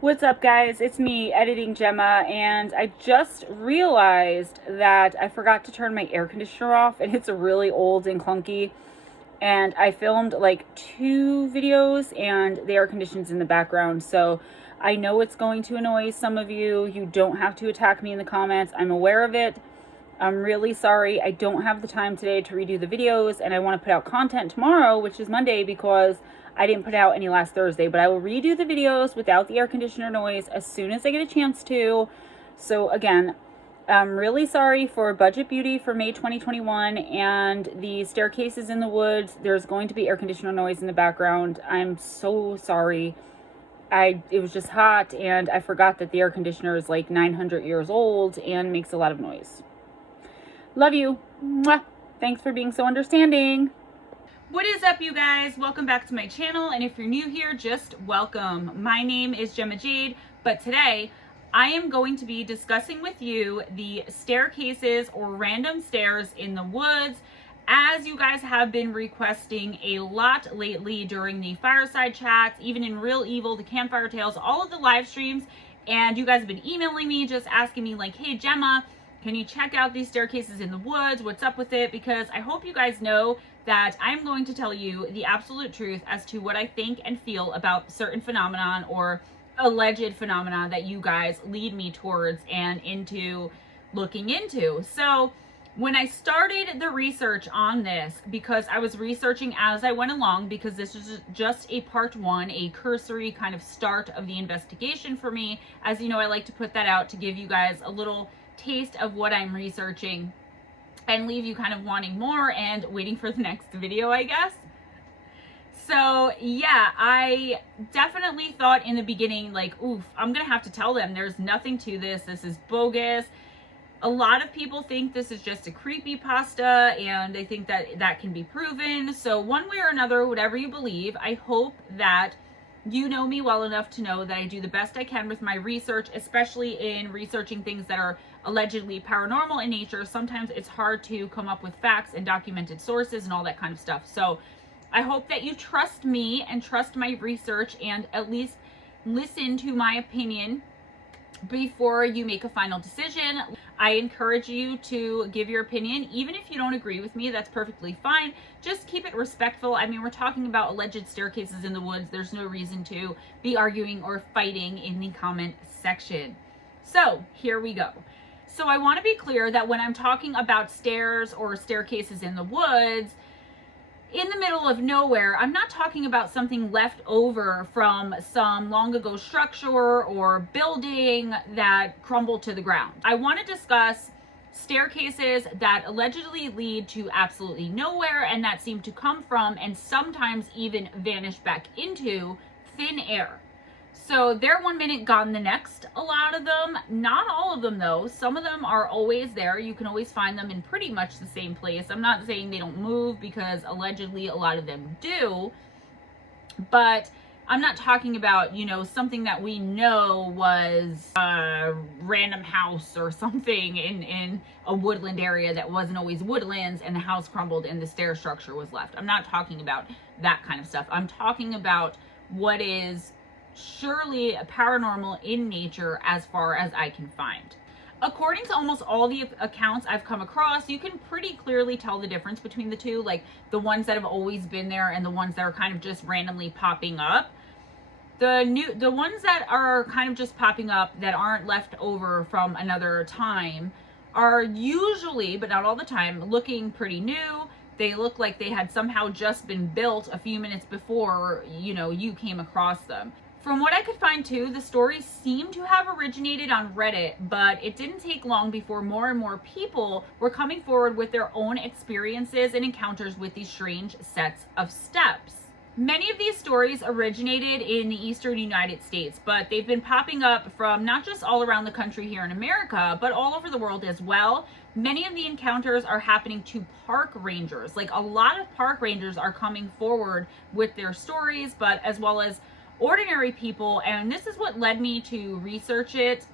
What's up, guys? It's me, editing Gemma, and I just realized that I forgot to turn my air conditioner off, and it's really old and clunky. And I filmed like 2 videos, and the air conditioner's in the background, so I know it's going to annoy some of you. You don't have to attack me in the comments. I'm aware of it. I'm really sorry. I don't have the time today to redo the videos, and I want to put out content tomorrow, which is Monday, because I didn't put out any last Thursday. But I will redo the videos without the air conditioner noise as soon as I get a chance to. So again, I'm really sorry for Budget Beauty for May 2021 and the staircases in the woods. There's going to be air conditioner noise in the background. I'm so sorry. It was just hot, and I forgot that the air conditioner is like 900 years old and makes a lot of noise. Love you. Mwah. Thanks for being so understanding. What is up, you guys? Welcome back to my channel, and if you're new here, just welcome. My name is Gemma Jade, but today I am going to be discussing with you the staircases or random stairs in the woods, as you guys have been requesting a lot lately during the fireside chats, even in Real Evil, the Campfire Tales, all of the live streams, and you guys have been emailing me just asking me like, hey Gemma, can you check out these staircases in the woods? What's up with it? Because I hope you guys know that I'm going to tell you the absolute truth as to what I think and feel about certain phenomenon or alleged phenomena that you guys lead me towards and into looking into. So when I started the research on this, because I was researching as I went along, because this is just a part one, a cursory kind of start of the investigation for me. As you know, I like to put that out to give you guys a little taste of what I'm researching and leave you kind of wanting more and waiting for the next video, I guess. So yeah, I definitely thought in the beginning, like, oof, I'm gonna have to tell them there's nothing to this. This is bogus. A lot of people think this is just a creepypasta, and they think that that can be proven. So one way or another, whatever you believe, I hope that you know me well enough to know that I do the best I can with my research, especially in researching things that are allegedly paranormal in nature. Sometimes it's hard to come up with facts and documented sources and all that kind of stuff. So I hope that you trust me and trust my research and at least listen to my opinion before you make a final decision. I encourage you to give your opinion. Even if you don't agree with me, that's perfectly fine. Just keep it respectful. I mean, we're talking about alleged staircases in the woods. There's no reason to be arguing or fighting in the comment section. So here we go. So I want to be clear that when I'm talking about stairs or staircases in the woods, in the middle of nowhere, I'm not talking about something left over from some long ago structure or building that crumbled to the ground. I want to discuss staircases that allegedly lead to absolutely nowhere and that seem to come from and sometimes even vanish back into thin air. So they're 1 minute, gone the next. A lot of them, not all of them though. Some of them are always there. You can always find them in pretty much the same place. I'm not saying they don't move, because allegedly a lot of them do. But I'm not talking about, you know, something that we know was a random house or something in a woodland area that wasn't always woodlands, and the house crumbled and the stair structure was left. I'm not talking about that kind of stuff. I'm talking about what is surely paranormal in nature as far as I can find. According to almost all the accounts I've come across, you can pretty clearly tell the difference between the two, like the ones that have always been there and the ones that are kind of just randomly popping up. The ones that are kind of just popping up that aren't left over from another time are usually, but not all the time, looking pretty new. They look like they had somehow just been built a few minutes before, you know, you came across them. From what I could find too, the stories seem to have originated on Reddit, but it didn't take long before more and more people were coming forward with their own experiences and encounters with these strange sets of steps. Many of these stories originated in the eastern United States, but they've been popping up from not just all around the country here in America, but all over the world as well. Many of the encounters are happening to park rangers. Like, a lot of park rangers are coming forward with their stories, but as well as ordinary people. And this is what led me to research it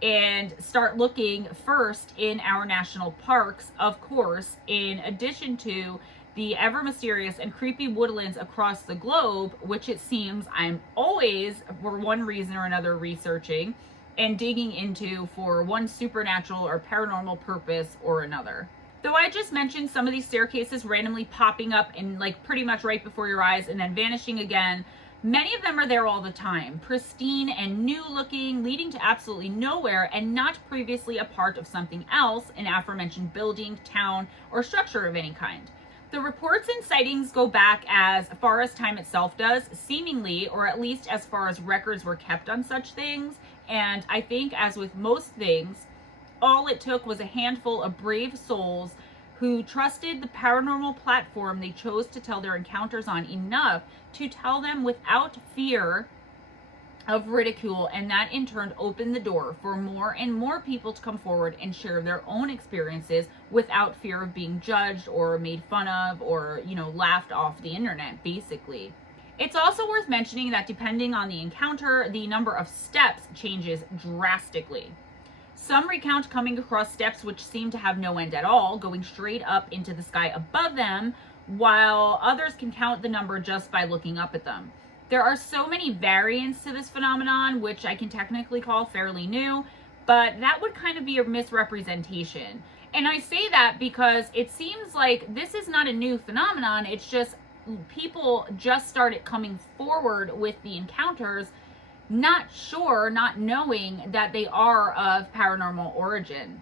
and start looking first in our national parks, of course, in addition to the ever mysterious and creepy woodlands across the globe, which it seems I'm always, for one reason or another, researching and digging into for one supernatural or paranormal purpose or another. Though I just mentioned some of these staircases randomly popping up and like pretty much right before your eyes and then vanishing again, many of them are there all the time, pristine and new looking, leading to absolutely nowhere and not previously a part of something else, an aforementioned building, town, or structure of any kind. The reports and sightings go back as far as time itself does, seemingly, or at least as far as records were kept on such things. And I think, as with most things, all it took was a handful of brave souls who trusted the paranormal platform they chose to tell their encounters on enough to tell them without fear of ridicule, and that in turn opened the door for more and more people to come forward and share their own experiences without fear of being judged or made fun of or, you know, laughed off the internet, basically. It's also worth mentioning that depending on the encounter, the number of steps changes drastically. Some recount coming across steps which seem to have no end at all, going straight up into the sky above them, while others can count the number just by looking up at them. There are so many variants to this phenomenon, which I can technically call fairly new, but that would kind of be a misrepresentation. And I say that because it seems like this is not a new phenomenon, it's just people just started coming forward with the encounters, not sure, not knowing that they are of paranormal origin.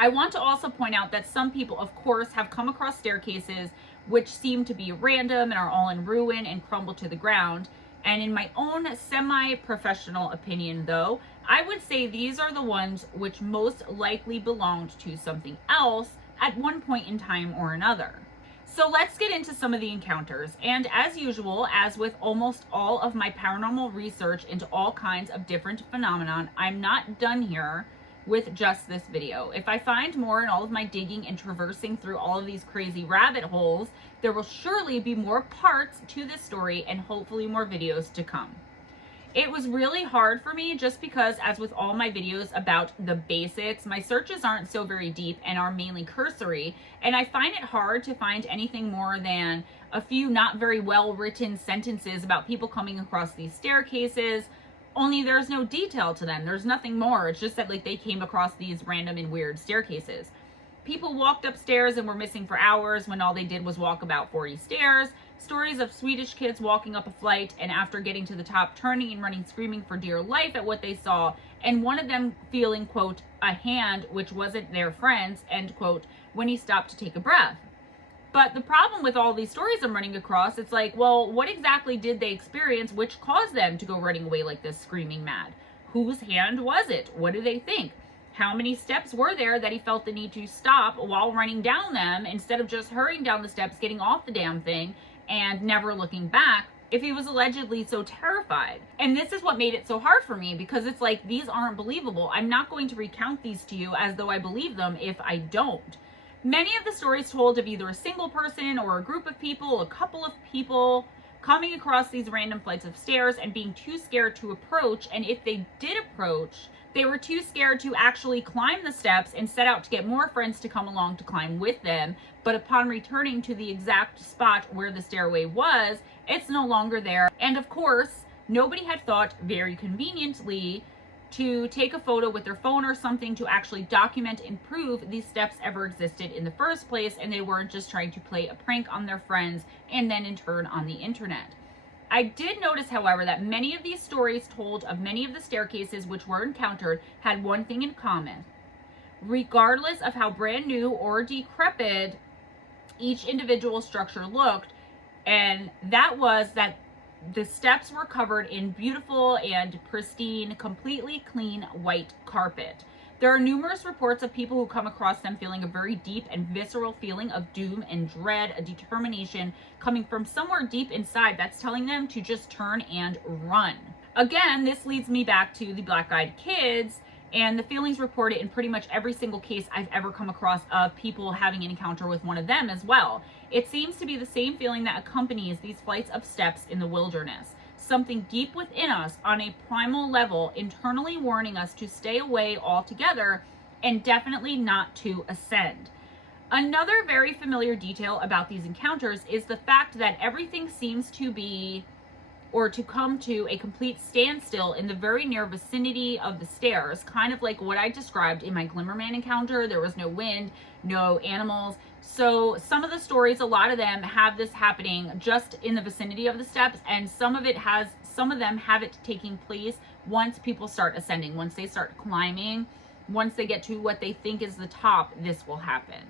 I want to also point out that some people, of course, have come across staircases which seem to be random and are all in ruin and crumble to the ground. And in my own semi-professional opinion, though, I would say these are the ones which most likely belonged to something else at one point in time or another. So let's get into some of the encounters. And as usual, as with almost all of my paranormal research into all kinds of different phenomenon, I'm not done here with just this video. If I find more in all of my digging and traversing through all of these crazy rabbit holes, there will surely be more parts to this story and hopefully more videos to come. It was really hard for me just because, as with all my videos about the basics, my searches aren't so very deep and are mainly cursory, and I find it hard to find anything more than a few not very well written sentences about people coming across these staircases, only there's no detail to them. There's nothing more. It's just that like they came across these random and weird staircases. People walked upstairs and were missing for hours when all they did was walk about 40 stairs. Stories of Swedish kids walking up a flight and after getting to the top, turning and running screaming for dear life at what they saw, and one of them feeling, quote, a hand which wasn't their friend's, end quote, when he stopped to take a breath. But the problem with all these stories I'm running across, it's like, well, what exactly did they experience which caused them to go running away like this, screaming mad? Whose hand was it? What do they think? How many steps were there that he felt the need to stop while running down them instead of just hurrying down the steps, getting off the damn thing, and never looking back if he was allegedly so terrified? And this is what made it so hard for me, because it's like, these aren't believable. I'm not going to recount these to you as though I believe them if I don't. Many of the stories told of either a single person or a group of people, a couple of people coming across these random flights of stairs and being too scared to approach, and if they did approach, they were too scared to actually climb the steps and set out to get more friends to come along to climb with them. But upon returning to the exact spot where the stairway was, it's no longer there. And of course, nobody had thought, very conveniently, to take a photo with their phone or something to actually document and prove these steps ever existed in the first place, and they weren't just trying to play a prank on their friends and then in turn on the internet. I did notice, however, that many of these stories told of many of the staircases which were encountered had one thing in common. Regardless of how brand new or decrepit each individual structure looked, and that was that the steps were covered in beautiful and pristine, completely clean white carpet. There are numerous reports of people who come across them feeling a very deep and visceral feeling of doom and dread, a determination coming from somewhere deep inside that's telling them to just turn and run. Again, this leads me back to the black-eyed kids and the feelings reported in pretty much every single case I've ever come across of people having an encounter with one of them as well. It seems to be the same feeling that accompanies these flights of steps in the wilderness. Something deep within us on a primal level internally warning us to stay away altogether and definitely not to ascend. Another very familiar detail about these encounters is the fact that everything seems to be, or to come to a complete standstill in the very near vicinity of the stairs, kind of like what I described in my Glimmerman encounter. There was no wind, no animals. So some of the stories, a lot of them have this happening just in the vicinity of the steps, and some of them have it taking place once people start ascending, once they start climbing, once they get to what they think is the top, this will happen.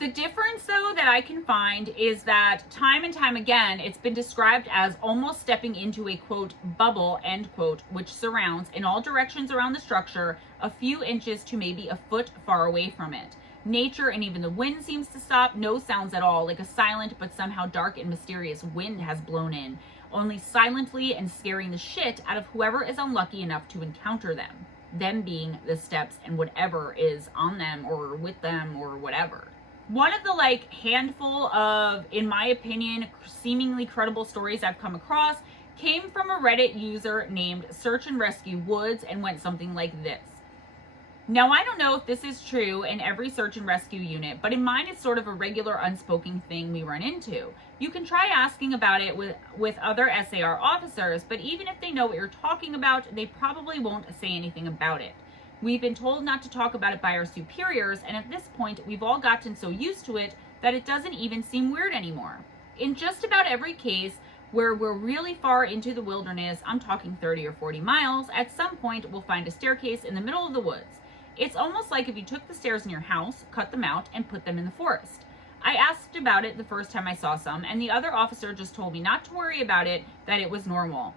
The difference, though, that I can find is that time and time again, it's been described as almost stepping into a, quote, bubble, end quote, which surrounds in all directions around the structure, a few inches to maybe a foot far away from it. Nature and even the wind seems to stop, no sounds at all, like a silent but somehow dark and mysterious wind has blown in, only silently and scaring the shit out of whoever is unlucky enough to encounter them being the steps and whatever is on them or with them or whatever. One of the handful of, in my opinion, seemingly credible stories I've come across came from a Reddit user named Search and Rescue Woods and went something like this. Now, I don't know if this is true in every search and rescue unit, but in mine it's sort of a regular unspoken thing we run into. You can try asking about it with other SAR officers, but even if they know what you're talking about, they probably won't say anything about it. We've been told not to talk about it by our superiors, and at this point, we've all gotten so used to it that it doesn't even seem weird anymore. In just about every case where we're really far into the wilderness, I'm talking 30 or 40 miles, at some point we'll find a staircase in the middle of the woods. It's almost like if you took the stairs in your house, cut them out, and put them in the forest. I asked about it the first time I saw some, and the other officer just told me not to worry about it, that it was normal.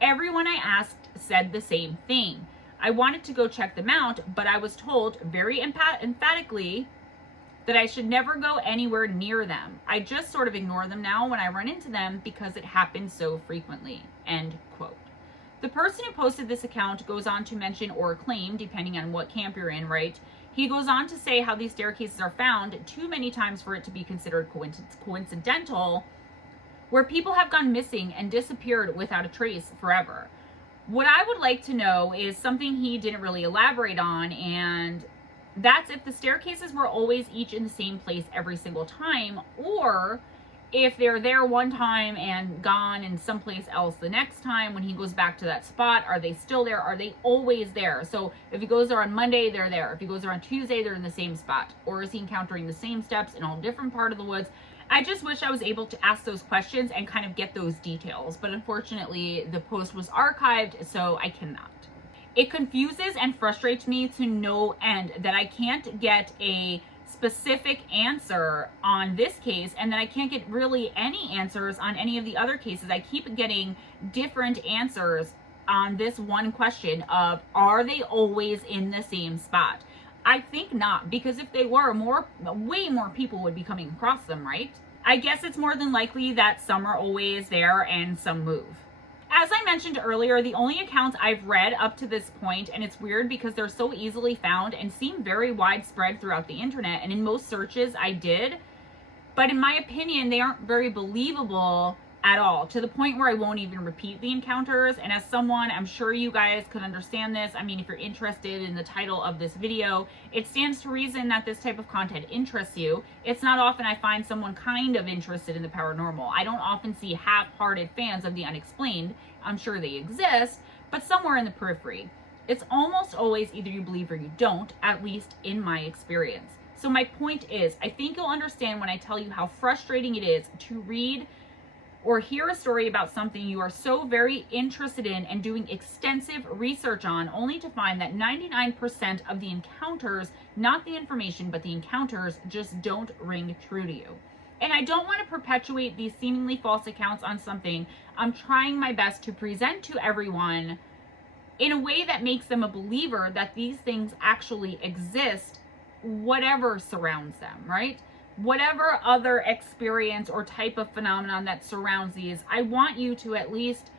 Everyone I asked said the same thing. I wanted to go check them out, but I was told very emphatically that I should never go anywhere near them. I just sort of ignore them now when I run into them because it happens so frequently. End quote. The person who posted this account goes on to mention or claim, depending on what camp you're in, right? He goes on to say how these staircases are found too many times for it to be considered coincidental, where people have gone missing and disappeared without a trace forever. What I would like to know is something he didn't really elaborate on, and that's if the staircases were always each in the same place every single time, or if they're there one time and gone in someplace else the next time when he goes back to that spot. Are they still there? Are they always there? So if he goes there on Monday, they're there. If he goes there on Tuesday, they're in the same spot. Or is he encountering the same steps in all different part of the woods? I just wish I was able to ask those questions and kind of get those details, but unfortunately the post was archived, so I cannot. It confuses and frustrates me to no end that I can't get a specific answer on this case, and that I can't get really any answers on any of the other cases. I keep getting different answers on this one question of, are they always in the same spot? I think not, because if they were, way more people would be coming across them, right? I guess it's more than likely that some are always there and some move. As I mentioned earlier, the only accounts I've read up to this point, and it's weird because they're so easily found and seem very widespread throughout the internet, and in most searches I did, but in my opinion, they aren't very believable at all, to the point where I won't even repeat the encounters. And as someone, I'm sure you guys could understand this. I mean, if you're interested in the title of this video, it stands to reason that this type of content interests you. It's not often I find someone kind of interested in the paranormal. I don't often see half-hearted fans of the unexplained. I'm sure they exist, but somewhere in the periphery. It's almost always either you believe or you don't, at least in my experience. So my point is, I think you'll understand when I tell you how frustrating it is to read or hear a story about something you are so very interested in and doing extensive research on, only to find that 99% of the encounters, not the information, but the encounters, just don't ring true to you. And I don't want to perpetuate these seemingly false accounts on something I'm trying my best to present to everyone in a way that makes them a believer that these things actually exist, whatever surrounds them, right? Whatever other experience or type of phenomenon that surrounds these, I want you to at least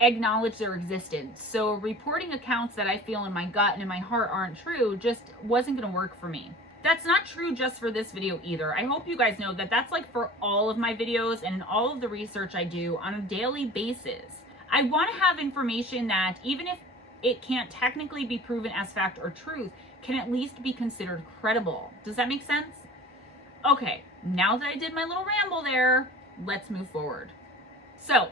acknowledge their existence. So reporting accounts that I feel in my gut and in my heart aren't true just wasn't going to work for me. That's not true just for this video either. I hope you guys know that that's like for all of my videos and in all of the research I do on a daily basis. I want to have information that, even if it can't technically be proven as fact or truth, can at least be considered credible. Does that make sense? Okay, now that I did my little ramble there, let's move forward. So,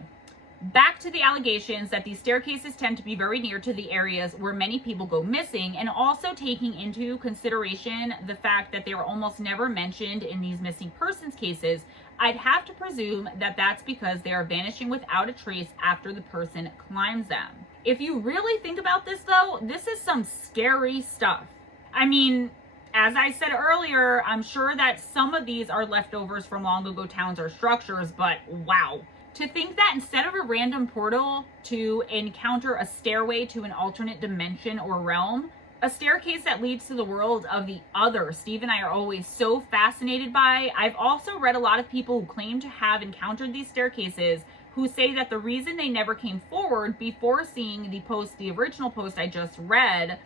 back to the allegations that these staircases tend to be very near to the areas where many people go missing, and also taking into consideration the fact that they are almost never mentioned in these missing persons cases, I'd have to presume that that's because they are vanishing without a trace after the person climbs them. If you really think about this though, this is some scary stuff. I mean, as I said earlier, I'm sure that some of these are leftovers from long ago towns or structures, but wow. To think that instead of a random portal to encounter a stairway to an alternate dimension or realm, a staircase that leads to the world of the other, Steve and I are always so fascinated by. I've also read a lot of people who claim to have encountered these staircases who say that the reason they never came forward before seeing the original post I just read,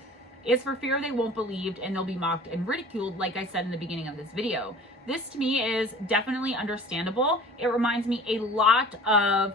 is for fear they won't believe and they'll be mocked and ridiculed, like I said in the beginning of this video. This to me is definitely understandable. It reminds me a lot of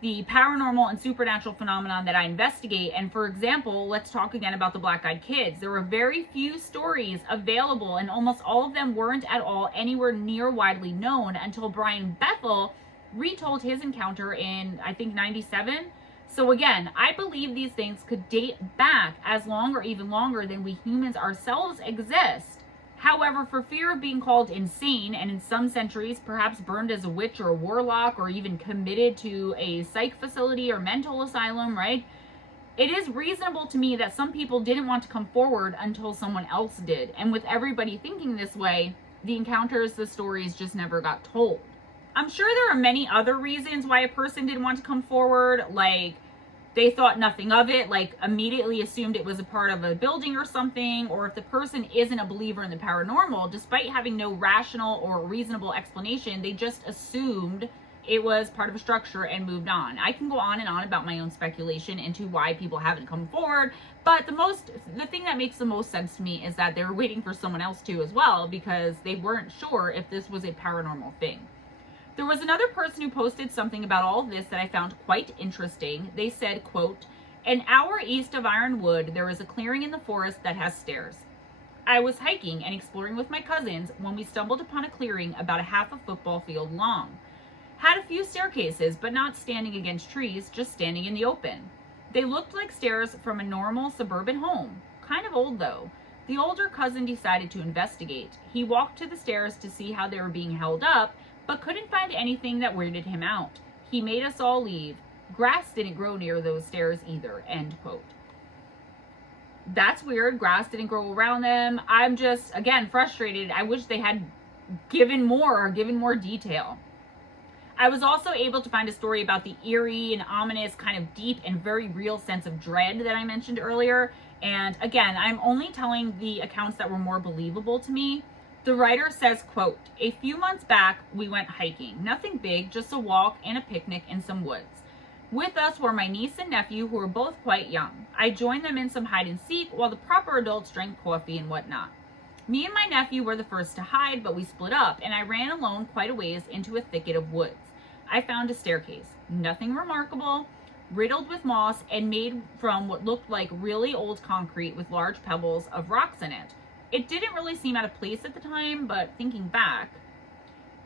the paranormal and supernatural phenomenon that I investigate. And for example, let's talk again about the black-eyed kids. There were very few stories available, and almost all of them weren't at all anywhere near widely known until Brian Bethel retold his encounter in, I think, 97. So again, I believe these things could date back as long or even longer than we humans ourselves exist. However, for fear of being called insane, and in some centuries perhaps burned as a witch or a warlock, or even committed to a psych facility or mental asylum, right? It is reasonable to me that some people didn't want to come forward until someone else did. And with everybody thinking this way, the encounters, the stories just never got told. I'm sure there are many other reasons why a person didn't want to come forward, like they thought nothing of it, like immediately assumed it was a part of a building or something, or if the person isn't a believer in the paranormal, despite having no rational or reasonable explanation, they just assumed it was part of a structure and moved on. I can go on and on about my own speculation into why people haven't come forward, but the thing that makes the most sense to me is that they were waiting for someone else to as well, because they weren't sure if this was a paranormal thing. There was another person who posted something about all of this that I found quite interesting. They said, quote, "An hour east of Ironwood, there is a clearing in the forest that has stairs. I was hiking and exploring with my cousins when we stumbled upon a clearing about a half a football field long. Had a few staircases, but not standing against trees, just standing in the open. They looked like stairs from a normal suburban home. Kind of old though. The older cousin decided to investigate. He walked to the stairs to see how they were being held up, but couldn't find anything that weirded him out. He made us all leave. Grass didn't grow near those stairs either," end quote. That's weird. Grass didn't grow around them. I'm just, again, frustrated. I wish they had given more detail. I was also able to find a story about the eerie and ominous, kind of deep and very real sense of dread that I mentioned earlier. And again, I'm only telling the accounts that were more believable to me. The writer says, quote, "A few months back, we went hiking. Nothing big, just a walk and a picnic in some woods. With us were my niece and nephew, who were both quite young. I joined them in some hide and seek while the proper adults drank coffee and whatnot. Me and my nephew were the first to hide, but we split up, and I ran alone quite a ways into a thicket of woods. I found a staircase. Nothing remarkable, riddled with moss and made from what looked like really old concrete with large pebbles of rocks in it. It didn't really seem out of place at the time, but thinking back.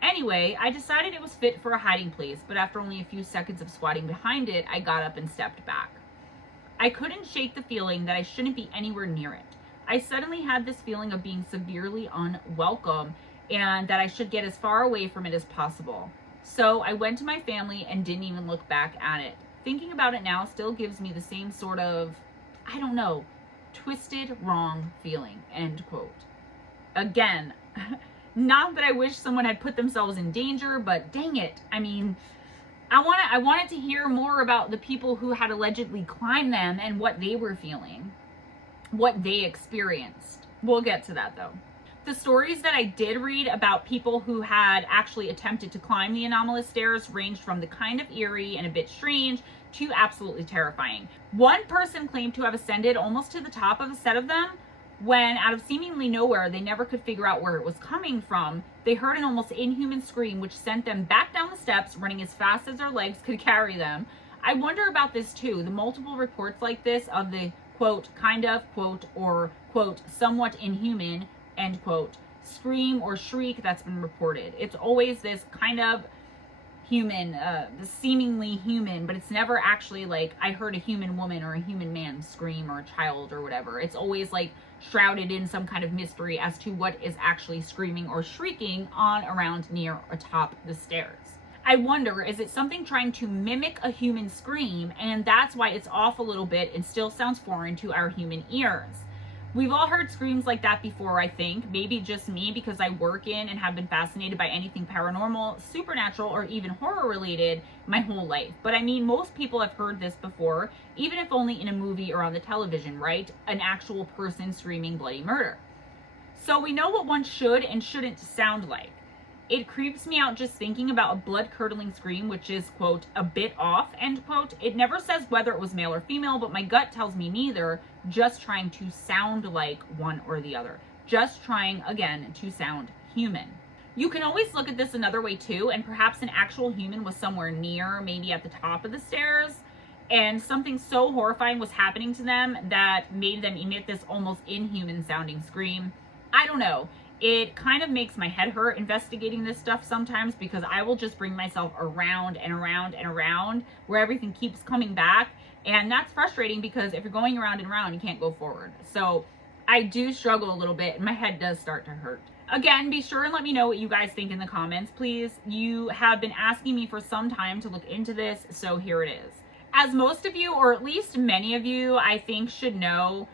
Anyway, I decided it was fit for a hiding place, but after only a few seconds of squatting behind it, I got up and stepped back. I couldn't shake the feeling that I shouldn't be anywhere near it. I suddenly had this feeling of being severely unwelcome and that I should get as far away from it as possible. So I went to my family and didn't even look back at it. Thinking about it now still gives me the same sort of, I don't know, twisted, wrong feeling," end quote. Again, not that I wish someone had put themselves in danger, but dang it. I mean, I wanted to hear more about the people who had allegedly climbed them and what they were feeling, what they experienced. We'll get to that though. The stories that I did read about people who had actually attempted to climb the anomalous stairs ranged from the kind of eerie and a bit strange to absolutely terrifying. One person claimed to have ascended almost to the top of a set of them when, out of seemingly nowhere, they never could figure out where it was coming from. They heard an almost inhuman scream which sent them back down the steps, running as fast as their legs could carry them. I wonder about this too, the multiple reports like this of the, quote, kind of, quote, or, quote, somewhat inhuman, end quote, scream or shriek that's been reported. It's always this kind of human, seemingly human, but it's never actually like I heard a human woman or a human man scream, or a child or whatever. It's always like shrouded in some kind of mystery as to what is actually screaming or shrieking on, around, near, atop the stairs. I wonder, is it something trying to mimic a human scream, and that's why it's off a little bit and still sounds foreign to our human ears? We've all heard screams like that before, I think. Maybe just me, because I work in and have been fascinated by anything paranormal, supernatural, or even horror related my whole life. But I mean, most people have heard this before, even if only in a movie or on the television, right? An actual person screaming bloody murder. So we know what one should and shouldn't sound like. It creeps me out just thinking about a blood-curdling scream, which is, quote, a bit off, end quote. It never says whether it was male or female, but my gut tells me neither, just trying to sound like one or the other. Just trying, again, to sound human. You can always look at this another way, too, and perhaps an actual human was somewhere near, maybe at the top of the stairs, and something so horrifying was happening to them that made them emit this almost inhuman-sounding scream. I don't know. It kind of makes my head hurt investigating this stuff sometimes, because I will just bring myself around and around and around where everything keeps coming back. And that's frustrating, because if you're going around and around, you can't go forward. So I do struggle a little bit, and my head does start to hurt. Again, be sure and let me know what you guys think in the comments, please. You have been asking me for some time to look into this, so here it is. As most of you, or at least many of you, I think should know,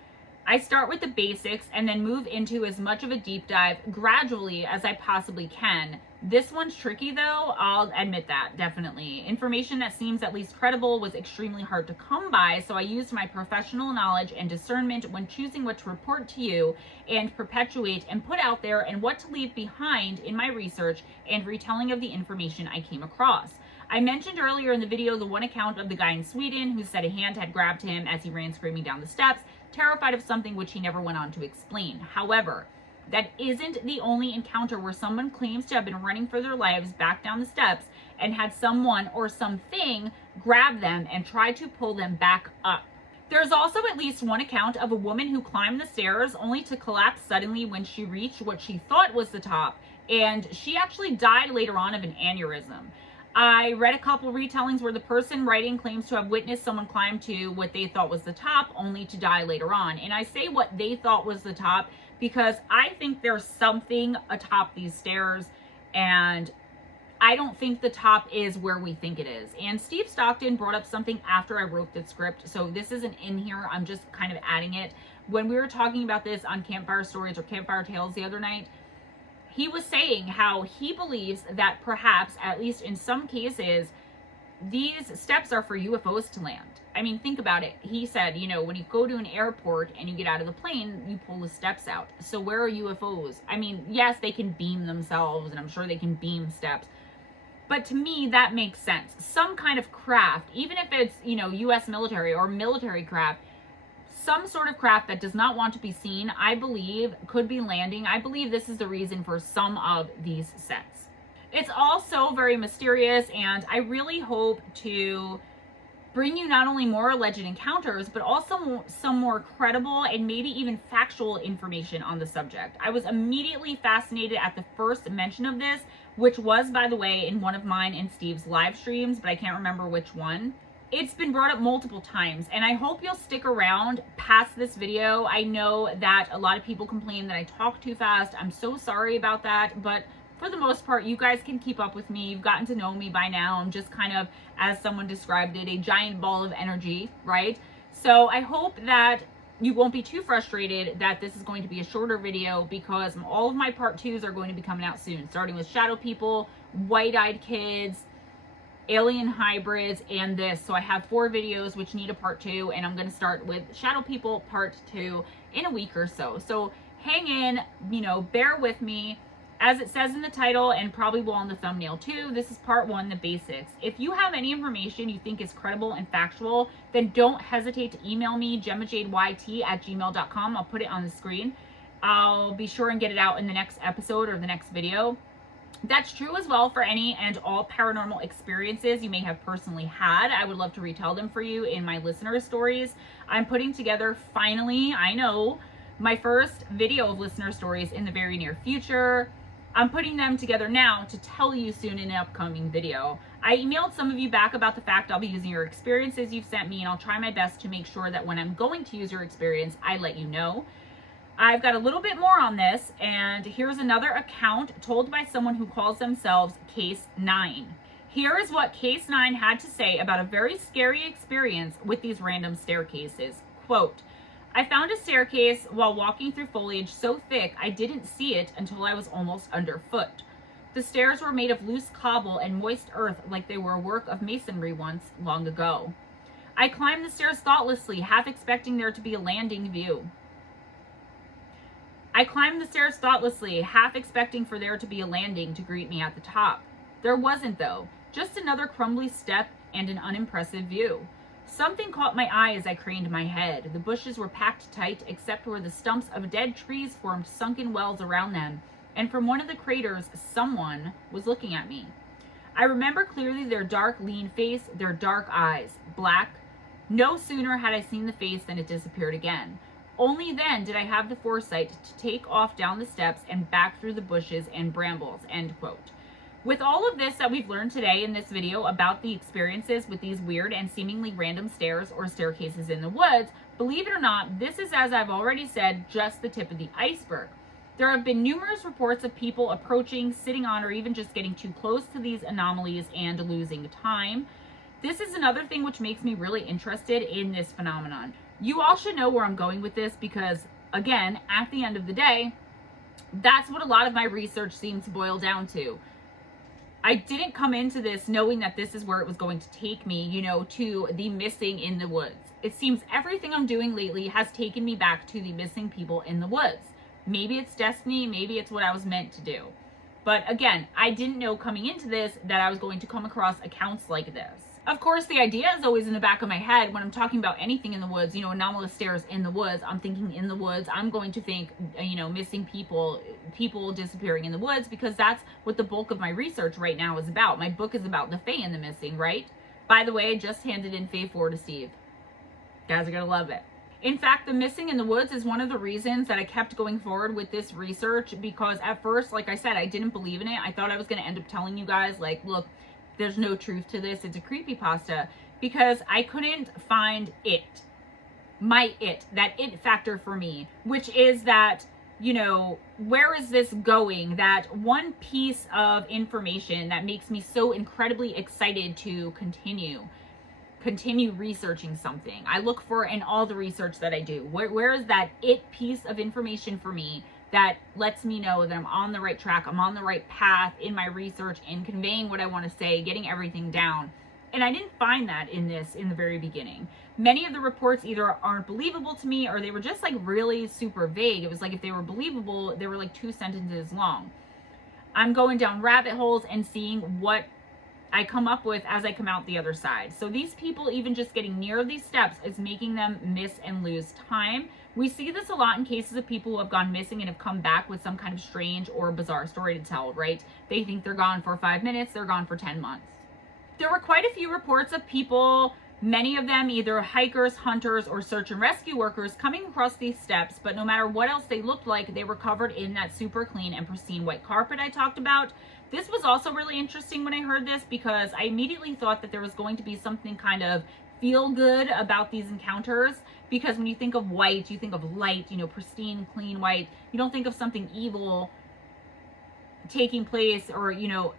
I start with the basics and then move into as much of a deep dive gradually as I possibly can. This one's tricky though, I'll admit that, definitely. Information that seems at least credible was extremely hard to come by, so I used my professional knowledge and discernment when choosing what to report to you and perpetuate and put out there, and what to leave behind in my research and retelling of the information I came across. I mentioned earlier in the video the one account of the guy in Sweden who said a hand had grabbed him as he ran screaming down the steps, terrified of something which he never went on to explain. However, that isn't the only encounter where someone claims to have been running for their lives back down the steps and had someone or something grab them and try to pull them back up. There's also at least one account of a woman who climbed the stairs only to collapse suddenly when she reached what she thought was the top, and she actually died later on of an aneurysm. I read a couple retellings where the person writing claims to have witnessed someone climb to what they thought was the top only to die later on. And I say what they thought was the top because I think there's something atop these stairs, and I don't think the top is where we think it is. And Steve Stockton brought up something after I wrote the script, so this isn't in here, I'm just kind of adding it. When we were talking about this on Campfire Stories or Campfire Tales the other night, he was saying how he believes that perhaps, at least in some cases, these steps are for UFOs to land. I mean, think about it. He said, you know, when you go to an airport and you get out of the plane, you pull the steps out. So where are UFOs? I mean, yes, they can beam themselves, and I'm sure they can beam steps. But to me, that makes sense. Some kind of craft, even if it's, you know, U.S. military or military craft, some sort of craft that does not want to be seen, I believe, could be landing. I believe this is the reason for some of these sets. It's all so very mysterious, and I really hope to bring you not only more alleged encounters, but also some more credible and maybe even factual information on the subject. I was immediately fascinated at the first mention of this, which was, by the way, in one of mine and Steve's live streams, but I can't remember which one. It's been brought up multiple times, and I hope you'll stick around past this video. I know that a lot of people complain that I talk too fast. I'm so sorry about that, but for the most part, you guys can keep up with me. You've gotten to know me by now. I'm just kind of, as someone described it, a giant ball of energy, right? So I hope that you won't be too frustrated that this is going to be a shorter video, because all of my part 2s are going to be coming out soon, starting with shadow people, white-eyed kids, alien hybrids, and this. So I have 4 videos which need a part 2, and I'm going to start with shadow people part 2 in a week or so. So hang in, you know, bear with me. As it says in the title, and probably will on the thumbnail too, this is part 1, the basics. If you have any information you think is credible and factual, then don't hesitate to email me, gemmajadeYT@gmail.com. I'll put it on the screen. I'll be sure and get it out in the next episode or the next video. That's true as well for any and all paranormal experiences you may have personally had. I would love to retell them for you in my listener stories. I'm putting together, finally, I know, my first video of listener stories in the very near future. I'm putting them together now to tell you soon in an upcoming video. I emailed some of you back about the fact I'll be using your experiences you've sent me, and I'll try my best to make sure that when I'm going to use your experience, I let you know. I've got a little bit more on this, and here's another account told by someone who calls themselves Case 9. Here is what Case 9 had to say about a very scary experience with these random staircases. Quote, I found a staircase while walking through foliage so thick I didn't see it until I was almost underfoot. The stairs were made of loose cobble and moist earth like they were a work of masonry once long ago. I climbed the stairs thoughtlessly, half expecting there to be a landing view. I climbed the stairs thoughtlessly, half expecting for there to be a landing to greet me at the top. There wasn't though, just another crumbly step and an unimpressive view. Something caught my eye as I craned my head. The bushes were packed tight except where the stumps of dead trees formed sunken wells around them, and from one of the craters, someone was looking at me. I remember clearly their dark, lean face, their dark eyes, black. No sooner had I seen the face than it disappeared again. Only then did I have the foresight to take off down the steps and back through the bushes and brambles, end quote. With all of this that we've learned today in this video about the experiences with these weird and seemingly random stairs or staircases in the woods, believe it or not, this is, as I've already said, just the tip of the iceberg. There have been numerous reports of people approaching, sitting on, or even just getting too close to these anomalies and losing time. This is another thing which makes me really interested in this phenomenon. You all should know where I'm going with this because, again, at the end of the day, that's what a lot of my research seems to boil down to. I didn't come into this knowing that this is where it was going to take me, you know, to the missing in the woods. It seems everything I'm doing lately has taken me back to the missing people in the woods. Maybe it's destiny, maybe it's what I was meant to do. But again, I didn't know coming into this that I was going to come across accounts like this. Of course, the idea is always in the back of my head when I'm talking about anything in the woods, you know, anomalous stairs in the woods. I'm thinking in the woods. I'm going to think, you know, missing people, people disappearing in the woods, because that's what the bulk of my research right now is about. My book is about the Fae and the missing, right? By the way, I just handed in Fae 4 to Steve. You guys are going to love it. In fact, the missing in the woods is one of the reasons that I kept going forward with this research, because at first, like I said, I didn't believe in it. I thought I was going to end up telling you guys, like, look, there's no truth to this. It's a creepypasta, because I couldn't find it, that it factor for me, which is that, you know, where is this going? That one piece of information that makes me so incredibly excited to continue researching something. I look for in all the research that I do. Where is that it piece of information for me that lets me know that I'm on the right track, I'm on the right path in my research and conveying what I want to say, getting everything down. And I didn't find that in the very beginning. Many of the reports either aren't believable to me, or they were just like really super vague. It was like if they were believable, they were like 2 sentences long. I'm going down rabbit holes and seeing what I come up with as I come out the other side. So these people, even just getting near these steps, is making them miss and lose time. We see this a lot in cases of people who have gone missing and have come back with some kind of strange or bizarre story to tell, right? They think they're gone for 5 minutes, they're gone for 10 months. There were quite a few reports of people, many of them either hikers, hunters, or search and rescue workers, coming across these steps, but no matter what else they looked like, they were covered in that super clean and pristine white carpet I talked about. This was also really interesting when I heard this, because I immediately thought that there was going to be something kind of feel good about these encounters, because when you think of white, you think of light, you know, pristine, clean white. You don't think of something evil taking place, or, you know,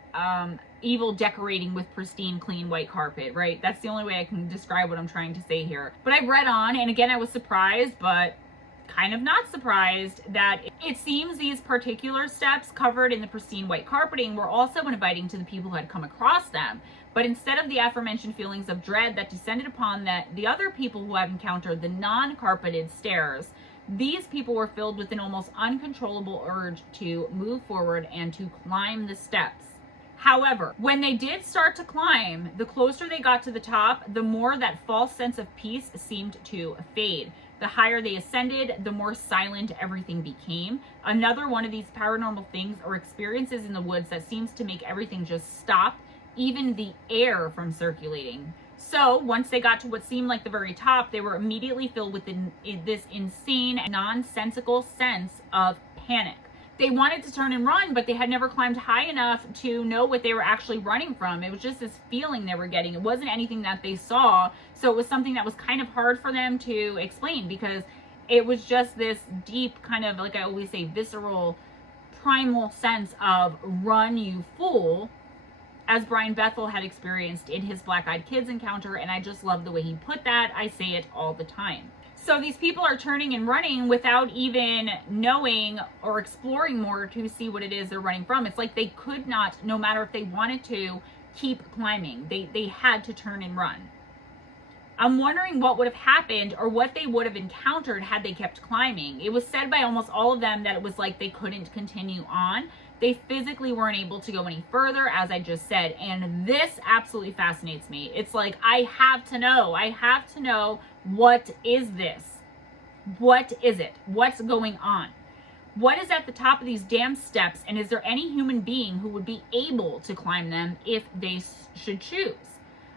evil decorating with pristine, clean white carpet, right? That's the only way I can describe what I'm trying to say here. But I read on, and again, I was surprised, but kind of not surprised, that it seems these particular steps covered in the pristine white carpeting were also inviting to the people who had come across them. But instead of the aforementioned feelings of dread that descended upon the other people who have encountered the non-carpeted stairs, these people were filled with an almost uncontrollable urge to move forward and to climb the steps. However, when they did start to climb, the closer they got to the top, the more that false sense of peace seemed to fade. The higher they ascended, the more silent everything became. Another one of these paranormal things or experiences in the woods that seems to make everything just stop, even the air from circulating. So once they got to what seemed like the very top, they were immediately filled with this insane, nonsensical sense of panic. They wanted to turn and run, but they had never climbed high enough to know what they were actually running from. It was just this feeling they were getting. It wasn't anything that they saw. So it was something that was kind of hard for them to explain, because it was just this deep kind of, like I always say, visceral, primal sense of run, you fool, as Brian Bethel had experienced in his Black Eyed Kids encounter. And I just love the way he put that. I say it all the time. So these people are turning and running without even knowing or exploring more to see what it is they're running from. It's like they could not, no matter if they wanted to, keep climbing. They had to turn and run. I'm wondering what would have happened or what they would have encountered had they kept climbing. It was said by almost all of them that it was like they couldn't continue on. They physically weren't able to go any further, as I just said. And this absolutely fascinates me. It's like, I have to know, what is this? What is it? What's going on? What is at the top of these damn steps? And is there any human being who would be able to climb them if they should choose?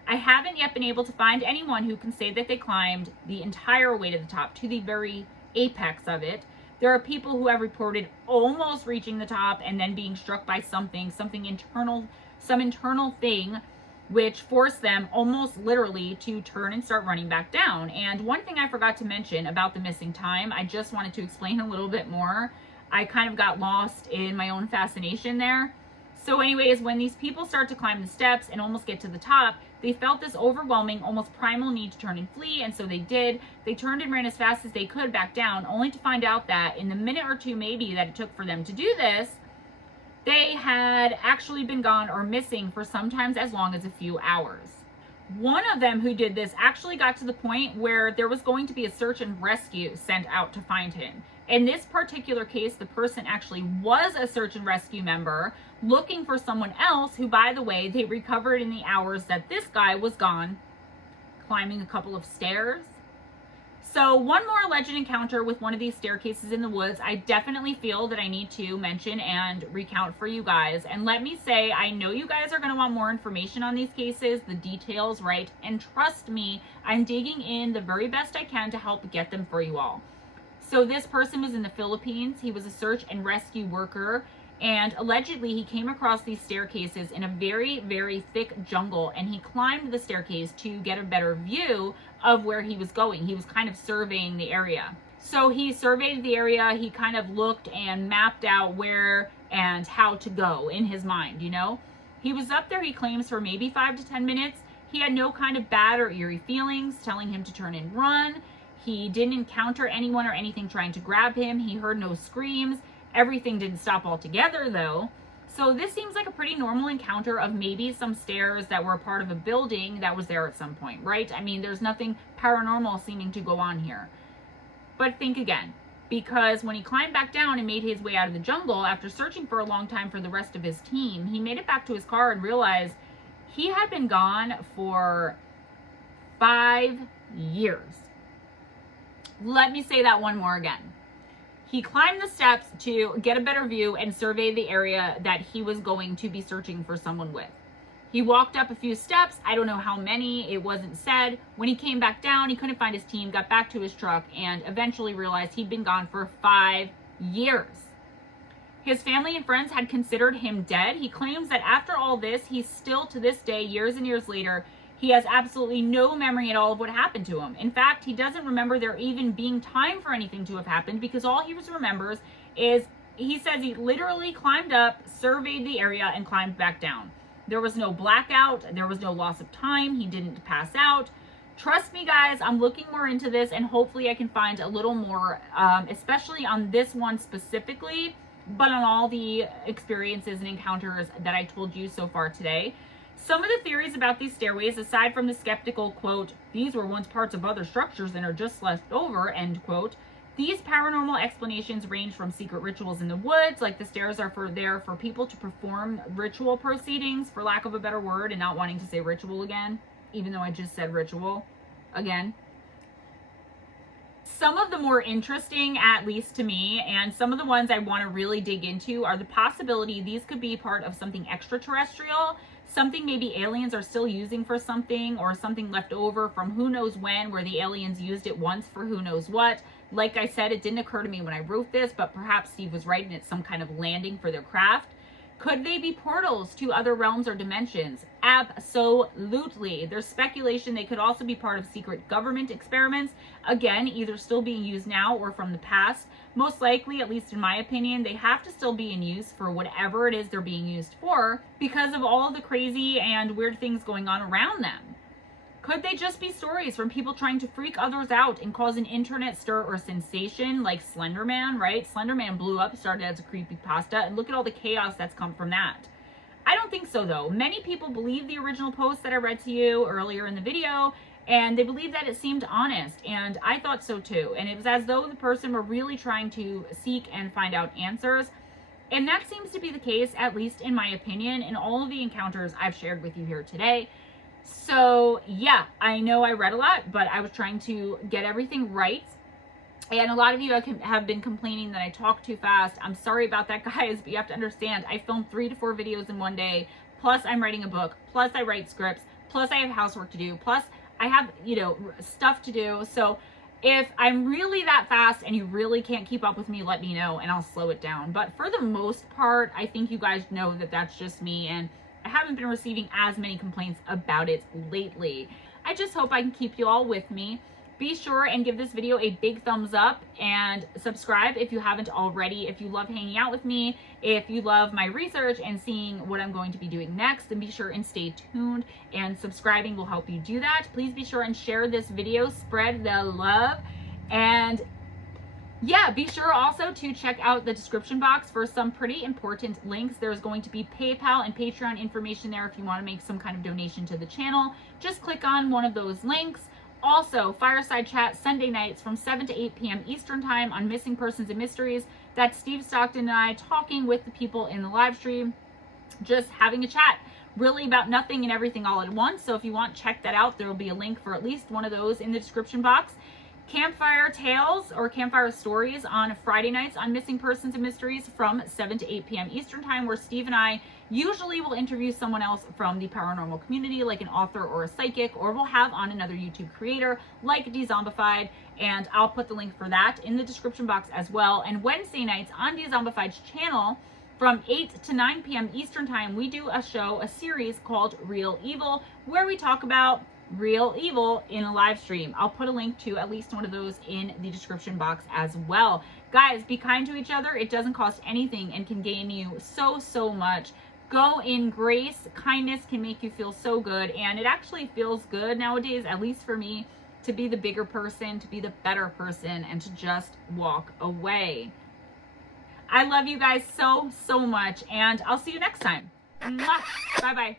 I haven't yet been able to find anyone who can say that they climbed the entire way to the top, to the very apex of it. There are people who have reported almost reaching the top and then being struck by something internal, some internal thing, which forced them almost literally to turn and start running back down. And one thing I forgot to mention about the missing time, I just wanted to explain a little bit more. I kind of got lost in my own fascination there. So anyways, when these people start to climb the steps and almost get to the top, they felt this overwhelming, almost primal need to turn and flee, and so they did. They turned and ran as fast as they could back down, only to find out that in the minute or two maybe that it took for them to do this, they had actually been gone or missing for sometimes as long as a few hours. One of them who did this actually got to the point where there was going to be a search and rescue sent out to find him. In this particular case, the person actually was a search and rescue member looking for someone else who, by the way, they recovered in the hours that this guy was gone, climbing a couple of stairs. So one more alleged encounter with one of these staircases in the woods, I definitely feel that I need to mention and recount for you guys. And let me say, I know you guys are going to want more information on these cases, the details, right? And trust me, I'm digging in the very best I can to help get them for you all. So this person was in the Philippines. He was a search and rescue worker. And allegedly, he came across these staircases in a very, very thick jungle, and he climbed the staircase to get a better view of where he was going. He was kind of surveying the area. So he surveyed the area. He kind of looked and mapped out where and how to go in his mind, you know. He was up there, he claims, for maybe 5 to 10 minutes. He had no kind of bad or eerie feelings telling him to turn and run. He didn't encounter anyone or anything trying to grab him. He heard no screams. Everything didn't stop altogether, though. So this seems like a pretty normal encounter of maybe some stairs that were a part of a building that was there at some point, right? I mean, there's nothing paranormal seeming to go on here. But think again, because when he climbed back down and made his way out of the jungle, after searching for a long time for the rest of his team, he made it back to his car and realized he had been gone for 5 years. Let me say that one more again. He climbed the steps to get a better view and survey the area that he was going to be searching for someone with. He walked up a few steps. I don't know how many, it wasn't said. When he came back down, he couldn't find his team, got back to his truck, and eventually realized he'd been gone for 5 years. His family and friends had considered him dead. He claims that after all this, he's still to this day, years and years later, he has absolutely no memory at all of what happened to him. In fact, he doesn't remember there even being time for anything to have happened, because all he remembers is, he says he literally climbed up, surveyed the area, and climbed back down. There was no blackout. There was no loss of time. He didn't pass out. Trust me, guys, I'm looking more into this, and hopefully I can find a little more, especially on this one specifically, but on all the experiences and encounters that I told you so far today. Some of the theories about these stairways, aside from the skeptical, quote, these were once parts of other structures and are just left over, end quote, these paranormal explanations range from secret rituals in the woods, like the stairs are there for people to perform ritual proceedings, for lack of a better word, and not wanting to say ritual again, even though I just said ritual again. Some of the more interesting, at least to me, and some of the ones I want to really dig into are the possibility these could be part of something extraterrestrial, something maybe aliens are still using for something, or something left over from who knows when, where the aliens used it once for who knows what. Like I said, it didn't occur to me when I wrote this, but perhaps Steve was right and it's some kind of landing for their craft. Could they be portals to other realms or dimensions? Absolutely. There's speculation they could also be part of secret government experiments. Again, either still being used now or from the past. Most likely, at least in my opinion, they have to still be in use for whatever it is they're being used for because of all the crazy and weird things going on around them. Could they just be stories from people trying to freak others out and cause an internet stir or sensation like Slender Man, right? Slender Man blew up, started as a creepypasta, and look at all the chaos that's come from that. I don't think so, though. Many people believe the original post that I read to you earlier in the video, and they believe that it seemed honest, and I thought so too. And it was as though the person were really trying to seek and find out answers. And that seems to be the case, at least in my opinion, in all of the encounters I've shared with you here today. So yeah, I know I read a lot, but I was trying to get everything right. And a lot of you have been complaining that I talk too fast. I'm sorry about that, guys, but you have to understand, I filmed 3 to 4 videos in one day, plus I'm writing a book, plus I write scripts, plus I have housework to do, plus I have, you know, stuff to do. So if I'm really that fast and you really can't keep up with me, let me know and I'll slow it down. But for the most part, I think you guys know that that's just me, and I haven't been receiving as many complaints about it lately. I just hope I can keep you all with me. Be sure and give this video a big thumbs up and subscribe if you haven't already. If you love hanging out with me, if you love my research and seeing what I'm going to be doing next, then be sure and stay tuned, and subscribing will help you do that. Please be sure and share this video, spread the love, and yeah, be sure also to check out the description box for some pretty important links. There's going to be PayPal and Patreon information there if you want to make some kind of donation to the channel. Just click on one of those links. Also, Fireside Chat Sunday nights from 7 to 8 p.m. Eastern Time on Missing Persons and Mysteries. That's Steve Stockton and I talking with the people in the live stream, just having a chat, really about nothing and everything all at once. So if you want, check that out. There will be a link for at least one of those in the description box. Campfire Tales or Campfire Stories on Friday nights on Missing Persons and Mysteries from 7 to 8 p.m. Eastern Time, where Steve and I usually will interview someone else from the paranormal community, like an author or a psychic, or we'll have on another YouTube creator like Dezombified, and I'll put the link for that in the description box as well. And Wednesday nights on Dezombified's channel from 8 to 9 p.m. Eastern Time, we do a series called Real Evil, where we talk about real evil in a live stream. I'll put a link to at least one of those in the description box as well. Guys, be kind to each other. It doesn't cost anything and can gain you so much. Go in grace. Kindness can make you feel so good, and it actually feels good nowadays, at least for me, to be the bigger person, to be the better person, and to just walk away. I love you guys so much, and I'll see you next time. Bye bye.